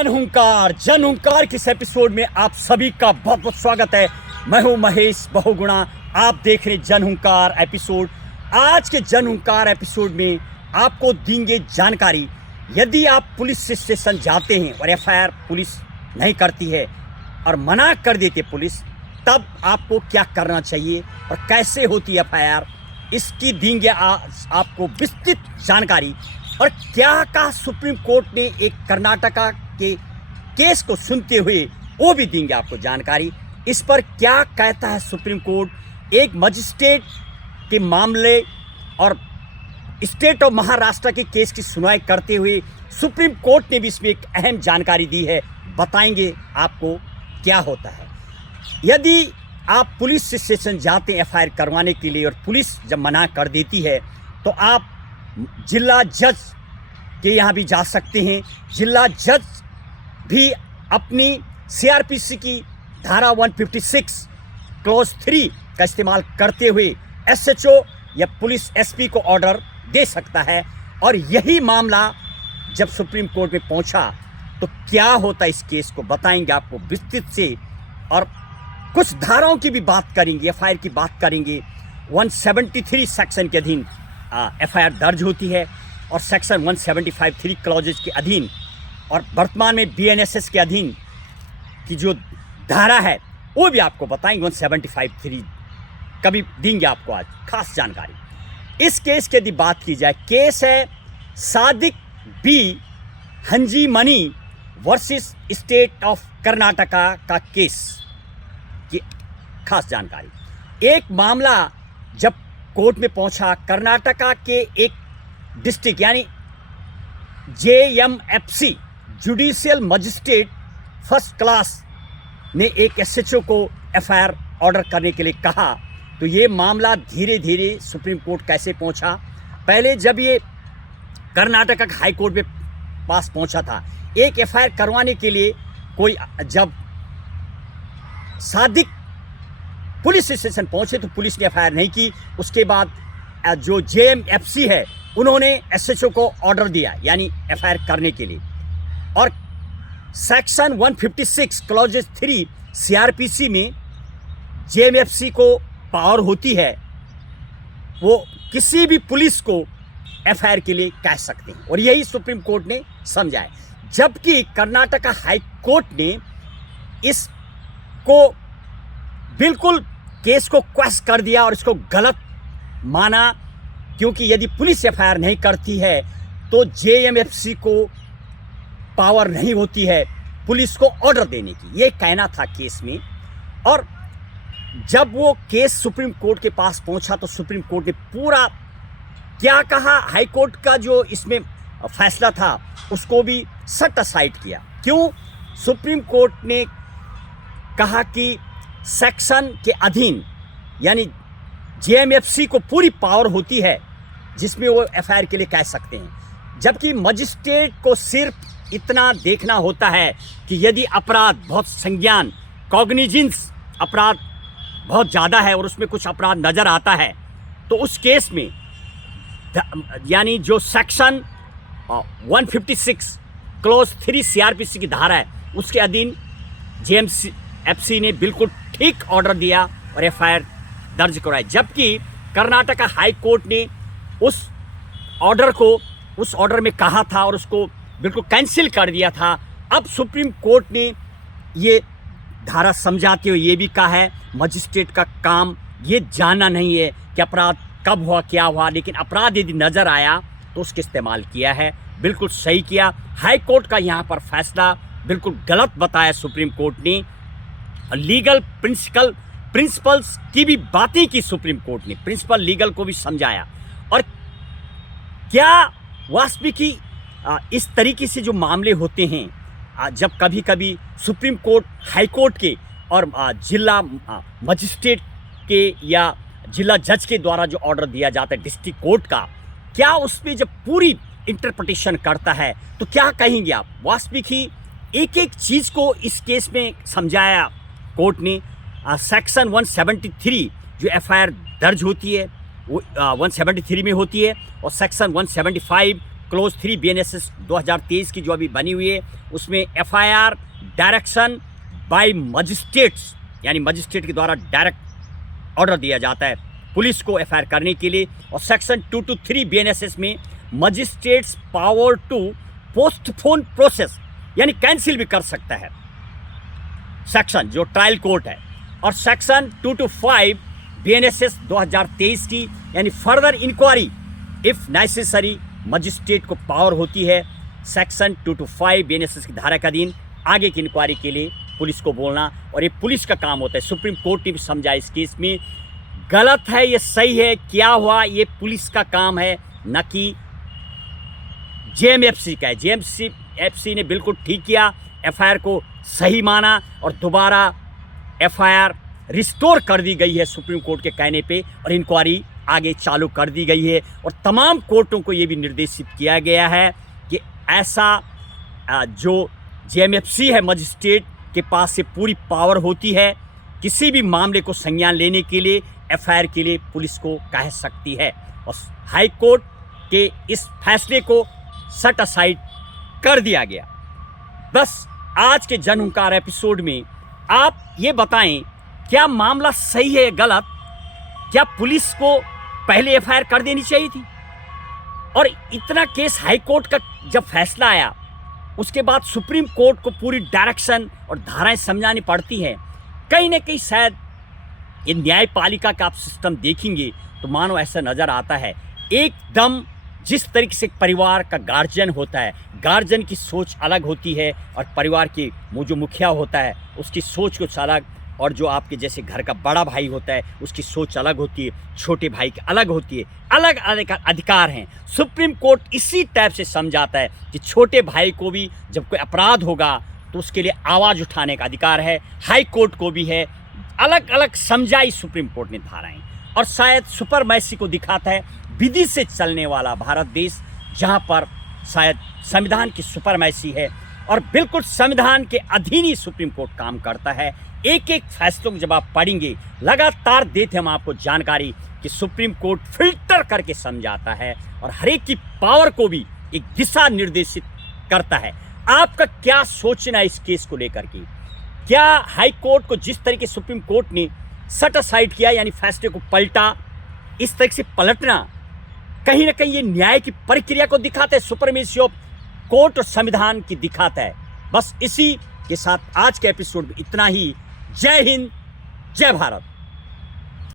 जन हुंकार किस एपिसोड में आप सभी का बहुत बहुत स्वागत है। मैं हूं महेश बहुगुणा, आप देख रहे जन हुंकार एपिसोड। आज के जन हुंकार एपिसोड में आपको देंगे जानकारी। यदि आप पुलिस स्टेशन जाते हैं और एफआईआर पुलिस नहीं करती है और मना कर देते पुलिस, तब आपको क्या करना चाहिए और कैसे होती है एफआईआर, इसकी देंगे आज आपको विस्तृत जानकारी। और क्या कहा सुप्रीम कोर्ट ने एक कर्नाटका के केस को सुनते हुए, वो भी देंगे आपको जानकारी। इस पर क्या कहता है सुप्रीम कोर्ट, एक मजिस्ट्रेट के मामले और स्टेट ऑफ महाराष्ट्र के केस की सुनवाई करते हुए सुप्रीम कोर्ट ने भी इसमें एक अहम जानकारी दी है। बताएंगे आपको क्या होता है। यदि आप पुलिस स्टेशन जाते हैं एफआईआर करवाने के लिए और पुलिस जब मना कर देती है, तो आप जिला जज के यहाँ भी जा सकते हैं। जिला जज भी अपनी सीआरपीसी की धारा 156 क्लॉज 3 का इस्तेमाल करते हुए एसएचओ या पुलिस एसपी को ऑर्डर दे सकता है। और यही मामला जब सुप्रीम कोर्ट में पहुंचा तो क्या होता है इस केस को बताएंगे आपको विस्तृत से। और कुछ धाराओं की भी बात करेंगे, एफआईआर की बात करेंगे। 173 सेक्शन के अधीन एफआईआर दर्ज होती है और सेक्शन 175(3) क्लॉजेज के अधीन, और वर्तमान में बीएनएसएस के अधीन की जो धारा है वो भी आपको बताएंगे। 175(3) कभी देंगे आपको आज खास जानकारी। इस केस की यदि बात की जाए, केस है Sadiq B Hanjimani versus state of Karnataka का केस की खास जानकारी। एक मामला जब कोर्ट में पहुंचा, कर्नाटका के एक डिस्ट्रिक्ट यानी JMFC judicial magistrate first class ने एक एसएचओ को एफआईआर ऑर्डर करने के लिए कहा। तो ये मामला धीरे धीरे सुप्रीम कोर्ट कैसे पहुंचा। पहले जब ये कर्नाटका हाई कोर्ट में पास पहुंचा था, एक एफआईआर करवाने के लिए कोई जब सादिक पुलिस स्टेशन पहुंचे तो पुलिस ने एफआईआर नहीं की। उसके बाद जो जेएमएफसी है उन्होंने एसएचओ को ऑर्डर दिया यानी एफआईआर करने के लिए। और सेक्शन 156 क्लॉजेज 3 सीआरपीसी में जेएमएफसी को पावर होती है, वो किसी भी पुलिस को एफआईआर के लिए कह सकते हैं, और यही सुप्रीम कोर्ट ने समझा है। जबकि कर्नाटका हाई कोर्ट ने इसको बिल्कुल केस को क्वेश्चन कर दिया और इसको गलत माना, क्योंकि यदि पुलिस एफआईआर नहीं करती है तो जेएमएफसी को पावर नहीं होती है पुलिस को ऑर्डर देने की, ये कहना था केस में। और जब वो केस सुप्रीम कोर्ट के पास पहुंचा तो सुप्रीम कोर्ट ने पूरा क्या कहा, हाई कोर्ट का जो इसमें फैसला था उसको भी सेट असाइड किया। क्यों? सुप्रीम कोर्ट ने कहा कि सेक्शन के अधीन यानी जेएमएफसी को पूरी पावर होती है जिसमें वो एफआईआर के लिए कह सकते हैं, जबकि मजिस्ट्रेट को सिर्फ इतना देखना होता है कि यदि अपराध बहुत संज्ञान कॉग्निजेंस अपराध बहुत ज़्यादा है और उसमें कुछ अपराध नज़र आता है, तो उस केस में यानी जो सेक्शन 156 क्लॉज 3 सीआरपीसी की धारा है उसके अधीन जेएमएफसी ने बिल्कुल ठीक ऑर्डर दिया और एफआईआर दर्ज कराई। जबकि कर्नाटका हाई कोर्ट ने उस ऑर्डर में कहा था और उसको बिल्कुल कैंसिल कर दिया था। अब सुप्रीम कोर्ट ने ये धारा समझाते हुए ये भी कहा है मजिस्ट्रेट का काम ये जानना नहीं है कि अपराध कब हुआ क्या हुआ, लेकिन अपराध यदि नज़र आया तो उसका इस्तेमाल किया है। बिल्कुल सही किया। हाई कोर्ट का यहाँ पर फैसला बिल्कुल गलत बताया सुप्रीम कोर्ट ने। लीगल प्रिंसिपल्स की भी बातें की सुप्रीम कोर्ट ने, प्रिंसिपल लीगल को भी समझाया। और क्या वास्तविकी इस तरीके से जो मामले होते हैं, जब कभी कभी सुप्रीम कोर्ट हाई कोर्ट के और जिला मजिस्ट्रेट के या जिला जज के द्वारा जो ऑर्डर दिया जाता है डिस्ट्रिक्ट कोर्ट का, क्या उस पर जब पूरी इंटरप्रिटेशन करता है तो क्या कहेंगे आप? वास्तविक ही एक एक चीज़ को इस केस में समझाया कोर्ट ने। सेक्शन 173 जो एफआईआर दर्ज होती है वो 173 में होती है, और सेक्शन 175 क्लोज 3 BNSS 2023 की जो अभी बनी हुई है, उसमें FIR डायरेक्शन बाय मजिस्ट्रेट्स, यानी मजिस्ट्रेट के द्वारा डायरेक्ट ऑर्डर दिया जाता है पुलिस को FIR करने के लिए। और सेक्शन 223 BNSS में magistrate's power to postpone process, यानी कैंसिल भी कर सकता है सेक्शन जो ट्रायल कोर्ट है। और सेक्शन 225 BNSS 2023 की, यानी further inquiry if necessary, magistrate को पावर होती है सेक्शन 225 BNSS की धारा के अधीन आगे की इंक्वायरी के लिए पुलिस को बोलना, और ये पुलिस का काम होता है। सुप्रीम कोर्ट ने भी समझा इस केस में, गलत है ये सही है, क्या हुआ ये पुलिस का काम है, न कि JMFC का है। JMFC ने बिल्कुल ठीक किया, FIR को सही माना और दोबारा FIR रिस्टोर कर दी गई है सुप्रीम कोर्ट के कहने पे, और इंक्वायरी आगे चालू कर दी गई है। और तमाम कोर्टों को ये भी निर्देशित किया गया है कि ऐसा जो JMFC है, मजिस्ट्रेट के पास से पूरी पावर होती है, किसी भी मामले को संज्ञान लेने के लिए FIR के लिए पुलिस को कह सकती है। और हाई कोर्ट के इस फैसले को सेट असाइड कर दिया गया। बस आज के जनहुंकार एपिसोड में आप ये बताएं, क्या मामला सही है या गलत? क्या पुलिस को पहले FIR कर देनी चाहिए थी? और इतना केस हाई कोर्ट का जब फैसला आया, उसके बाद सुप्रीम कोर्ट को पूरी डायरेक्शन और धाराएं समझानी पड़ती हैं। कहीं ना कहीं शायद ये न्यायपालिका का आप सिस्टम देखेंगे तो मानो ऐसा नज़र आता है, एकदम जिस तरीके से परिवार का गार्जियन होता है, गार्जियन की सोच अलग होती है, और परिवार की जो मुखिया होता है उसकी सोच कुछ अलग, और जो आपके जैसे घर का बड़ा भाई होता है उसकी सोच अलग होती है, छोटे भाई की अलग होती है, अलग अलग अधिकार हैं। सुप्रीम कोर्ट इसी टाइप से समझाता है कि छोटे भाई को भी जब कोई अपराध होगा तो उसके लिए आवाज़ उठाने का अधिकार है, हाई कोर्ट को भी है। अलग अलग समझाई सुप्रीम कोर्ट ने धाराएं, और शायद सुपरमैसी को दिखाता है विधि से चलने वाला भारत देश, जहां पर शायद संविधान की सुपरमैसी है, और बिल्कुल संविधान के अधीन ही सुप्रीम कोर्ट काम करता है। एक एक फैसलों को जब आप पढ़ेंगे, लगातार देते हम आपको जानकारी कि सुप्रीम कोर्ट फिल्टर करके समझाता है और हर एक की पावर को भी एक दिशा निर्देशित करता है। आपका क्या सोचना है इस केस को लेकर के? क्या हाई कोर्ट को जिस तरीके सुप्रीम कोर्ट ने सेट असाइड किया, यानी फैसले को पलटा, इस तरह से पलटना कहीं ना कहीं ये न्याय की प्रक्रिया को दिखाता है, सुपरमेसी ऑफ कोर्ट और संविधान की दिखाता है। बस इसी के साथ आज के एपिसोड में इतना ही। जय हिंद, जय भारत।